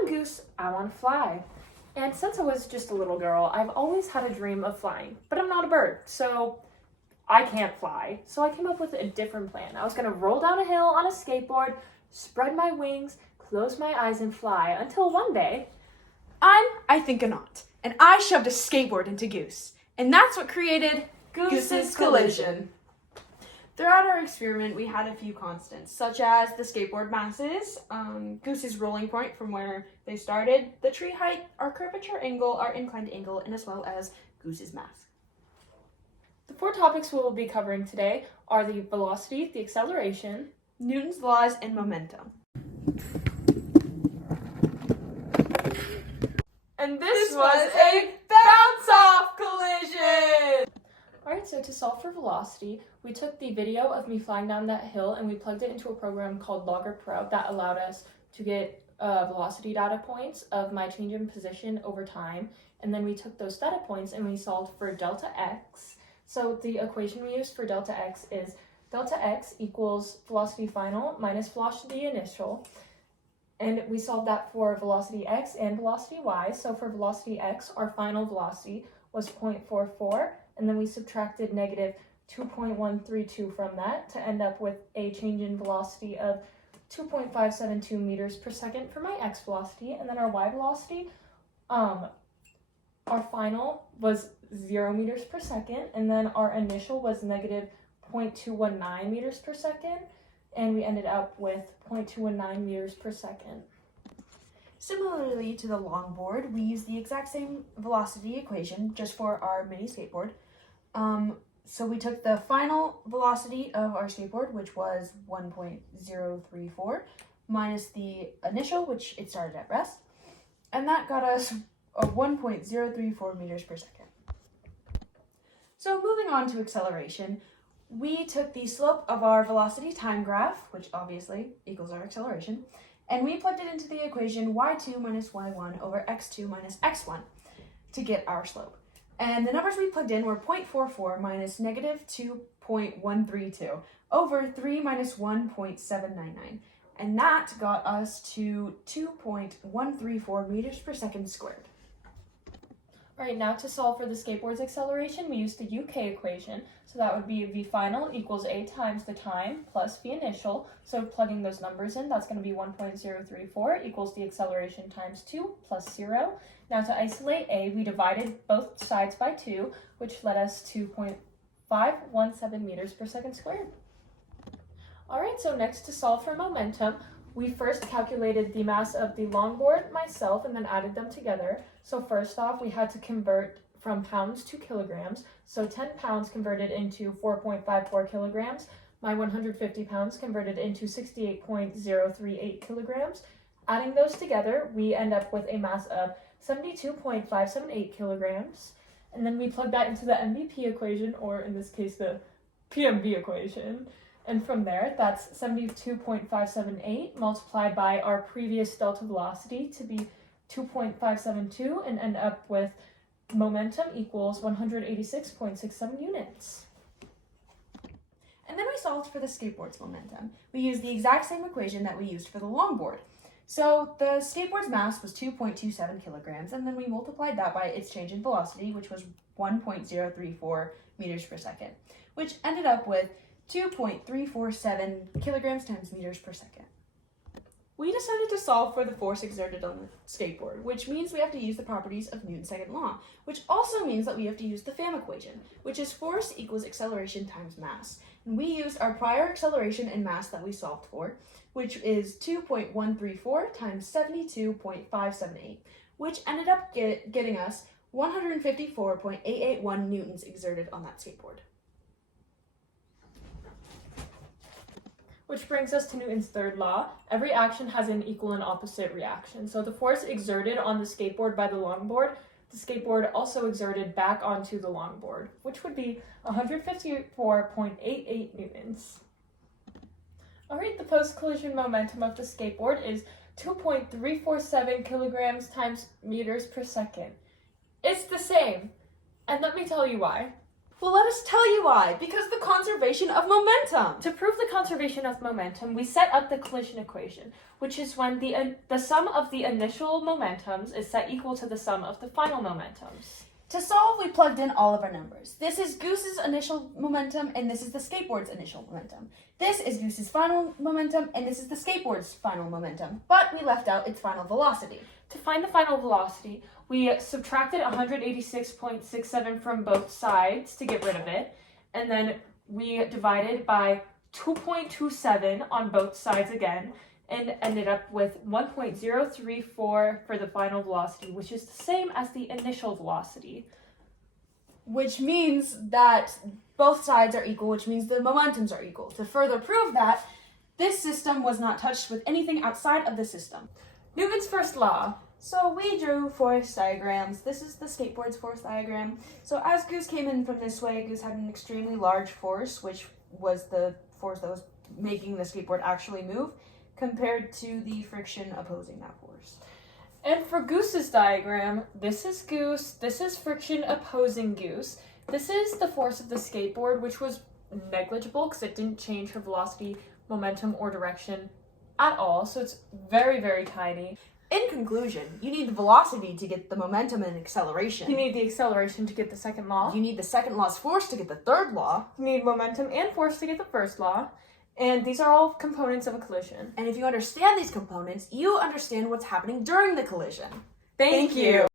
I'm Goose, I want to fly. And since I was just a little girl, I've always had a dream of flying, but I'm not a bird, so I can't fly. So I came up with a different plan. I was going to roll down a hill on a skateboard, spread my wings, close my eyes, and fly until one day, I think a knot, and I shoved a skateboard into Goose, and that's what created Goose's collision. Throughout our experiment, we had a few constants, such as the skateboard masses, Goose's rolling point from where they started, the tree height, our curvature angle, our inclined angle, and as well as Goose's mass. The 4 topics we will be covering today are the velocity, the acceleration, Newton's laws, and momentum. And this was a bounce-off collision! Alright, so to solve for velocity, we took the video of me flying down that hill and we plugged it into a program called Logger Pro that allowed us to get velocity data points of my change in position over time. And then we took those data points and we solved for delta x. So the equation we used for delta x is delta x equals velocity final minus velocity initial. And we solved that for velocity x and velocity y. So for velocity x, our final velocity was 0.44. And then we subtracted negative 2.132 from that to end up with a change in velocity of 2.572 meters per second for my x velocity. And then our y velocity, our final was 0 meters per second. And then our initial was negative 0.219 meters per second. And we ended up with 0.219 meters per second. Similarly to the longboard, we use the exact same velocity equation just for our mini skateboard. So we took the final velocity of our skateboard, which was 1.034, minus the initial, which it started at rest, and that got us a 1.034 meters per second. So moving on to acceleration, we took the slope of our velocity time graph, which obviously equals our acceleration, and we plugged it into the equation y2 minus y1 over x2 minus x1 to get our slope. And the numbers we plugged in were 0.44 minus negative 2.132 over 3 minus 1.799. And that got us to 2.134 meters per second squared. All right, now to solve for the skateboard's acceleration, we used the UK equation. So that would be v final equals a times the time plus v initial. So plugging those numbers in, that's going to be 1.034 equals the acceleration times 2 plus 0. Now to isolate a, we divided both sides by 2, which led us to 0.517 meters per second squared. All right, so next to solve for momentum, we first calculated the mass of the longboard, myself, and then added them together. So first off, we had to convert from pounds to kilograms. So 10 pounds converted into 4.54 kilograms. My 150 pounds converted into 68.038 kilograms. Adding those together, we end up with a mass of 72.578 kilograms. And then we plug that into the MVP equation, or in this case, the PMV equation. And from there, that's 72.578 multiplied by our previous delta velocity to be 2.572 and end up with momentum equals 186.67 units. And then we solved for the skateboard's momentum. We used the exact same equation that we used for the longboard. So the skateboard's mass was 2.27 kilograms, and then we multiplied that by its change in velocity, which was 1.034 meters per second, which ended up with 2.347 kilograms times meters per second. We decided to solve for the force exerted on the skateboard, which means we have to use the properties of Newton's second law, which also means that we have to use the FAM equation, which is force equals acceleration times mass. And we used our prior acceleration and mass that we solved for, which is 2.134 times 72.578, which ended up getting us 154.881 newtons exerted on that skateboard. Which brings us to Newton's third law. Every action has an equal and opposite reaction. So the force exerted on the skateboard by the longboard, the skateboard also exerted back onto the longboard, which would be 154.88 newtons. All right, the post-collision momentum of the skateboard is 2.347 kilograms times meters per second. It's the same, and let me tell you why. Well, let us tell you why. Because the conservation of momentum. To prove the conservation of momentum, we set up the collision equation, which is when the sum of the initial momentums is set equal to the sum of the final momentums. To solve, we plugged in all of our numbers. This is Goose's initial momentum, and this is the skateboard's initial momentum. This is Goose's final momentum, and this is the skateboard's final momentum. But we left out its final velocity. To find the final velocity, we subtracted 186.67 from both sides to get rid of it, and then we divided by 2.27 on both sides again, and ended up with 1.034 for the final velocity, which is the same as the initial velocity. Which means that both sides are equal, which means the momentums are equal. To further prove that, this system was not touched with anything outside of the system. Newton's first law. So we drew force diagrams. This is the skateboard's force diagram. So as Goose came in from this way, Goose had an extremely large force, which was the force that was making the skateboard actually move, compared to the friction opposing that force. And for Goose's diagram, this is Goose, this is friction opposing Goose. This is the force of the skateboard, which was negligible because it didn't change her velocity, momentum, or direction at all. So it's very, very tiny. In conclusion, you need the velocity to get the momentum and acceleration. You need the acceleration to get the second law. You need the second law's force to get the third law. You need momentum and force to get the first law. And these are all components of a collision. And if you understand these components, you understand what's happening during the collision. Thank you.